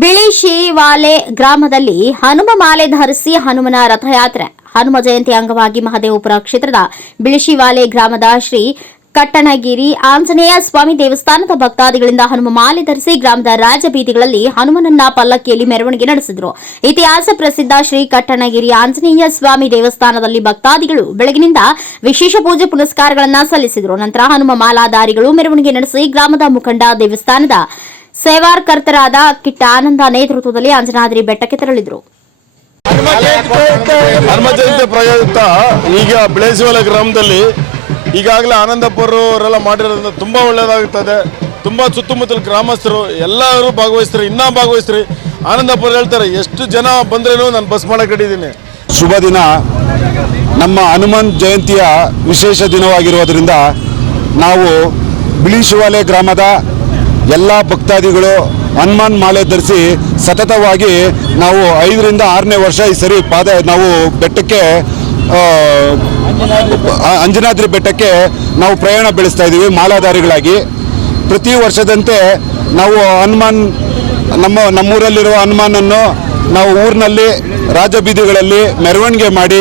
ಬಿಳಿಶಿವಾಲೆ ಗ್ರಾಮದಲ್ಲಿ ಹನುಮ ಮಾಲೆ ಧರಿಸಿ ಹನುಮನ ರಥಯಾತ್ರೆ. ಹನುಮ ಜಯಂತಿ ಅಂಗವಾಗಿ ಮಹದೇವಪುರ ಕ್ಷೇತ್ರದ ಬಿಳಿಶಿವಾಲೆ ಗ್ರಾಮದ ಶ್ರೀ ಕಟ್ಟಣಗಿರಿ ಆಂಜನೇಯ ಸ್ವಾಮಿ ದೇವಸ್ಥಾನದ ಭಕ್ತಾದಿಗಳಿಂದ ಹನುಮ ಮಾಲೆ ಧರಿಸಿ ಗ್ರಾಮದ ರಾಜಬೀದಿಗಳಲ್ಲಿ ಹನುಮನನ್ನ ಪಲ್ಲಕ್ಕಿಯಲ್ಲಿ ಮೆರವಣಿಗೆ ನಡೆಸಿದರು. ಇತಿಹಾಸ ಪ್ರಸಿದ್ಧ ಶ್ರೀ ಕಟ್ಟಣಗಿರಿ ಆಂಜನೇಯ ಸ್ವಾಮಿ ದೇವಸ್ಥಾನದಲ್ಲಿ ಭಕ್ತಾದಿಗಳು ಬೆಳಗಿನಿಂದ ವಿಶೇಷ ಪೂಜೆ ಪುನಸ್ಕಾರಗಳನ್ನು ಸಲ್ಲಿಸಿದರು. ನಂತರ ಹನುಮ ಮಾಲಾಧಾರಿಗಳು ಮೆರವಣಿಗೆ ನಡೆಸಿ ಗ್ರಾಮದ ಮುಖಂಡ ದೇವಸ್ಥಾನದ ಸೇವಾಕರ್ತರಾದ ಕಿಟ್ಟ ಆನಂದ ನೇತೃತ್ವದಲ್ಲಿ ಅಂಜನಾದ್ರಿ ಬೆಟ್ಟಕ್ಕೆ ತೆರಳಿದರು. ಹನುಮ ಜಯಂತಿ ಪ್ರಯುಕ್ತ ಈಗ ಬಿಳಿಶಿವಾಲೆ ಗ್ರಾಮದಲ್ಲಿ ಈಗಾಗಲೇ ಆನಂದಪ್ಪರವರೆಲ್ಲ ಮಾಡಿರೋದ್ರಿಂದ ತುಂಬ ಒಳ್ಳೆಯದಾಗುತ್ತದೆ. ತುಂಬ ಸುತ್ತಮುತ್ತಲ ಗ್ರಾಮಸ್ಥರು ಎಲ್ಲರೂ ಭಾಗವಹಿಸ್ತಾರೆ, ಇನ್ನೂ ಭಾಗವಹಿಸ್ತಾರೆ. ಆನಂದಪ್ಪರು ಹೇಳ್ತಾರೆ, ಎಷ್ಟು ಜನ ಬಂದ್ರೇನು ನಾನು ಬಸ್ ಮಾಡಕ್ಕೆ ಹಿಡಿದೀನಿ. ಶುಭ ದಿನ, ನಮ್ಮ ಹನುಮಾನ್ ಜಯಂತಿಯ ವಿಶೇಷ ದಿನವಾಗಿರುವುದರಿಂದ ನಾವು ಬಿಳಿಶಿವಾಲೆ ಗ್ರಾಮದ ಎಲ್ಲ ಭಕ್ತಾದಿಗಳು ಹನುಮಾನ್ ಮಾಲೆ ಧರಿಸಿ ಸತತವಾಗಿ ನಾವು 5ರಿಂದ 6ನೇ ವರ್ಷ ಈ ಸರಿ ನಾವು ಬೆಟ್ಟಕ್ಕೆ ಅಂಜನಾದ್ರಿ ಬೆಟ್ಟಕ್ಕೆ ನಾವು ಪ್ರಯಾಣ ಬೆಳೆಸ್ತಾ ಇದ್ದೀವಿ ಮಾಲಾಧಾರಿಗಳಾಗಿ. ಪ್ರತಿ ವರ್ಷದಂತೆ ನಾವು ನಮ್ಮೂರಲ್ಲಿರುವ ಹನುಮಾನನ್ನು ನಾವು ಊರಿನಲ್ಲಿ ರಾಜಬೀದಿಗಳಲ್ಲಿ ಮೆರವಣಿಗೆ ಮಾಡಿ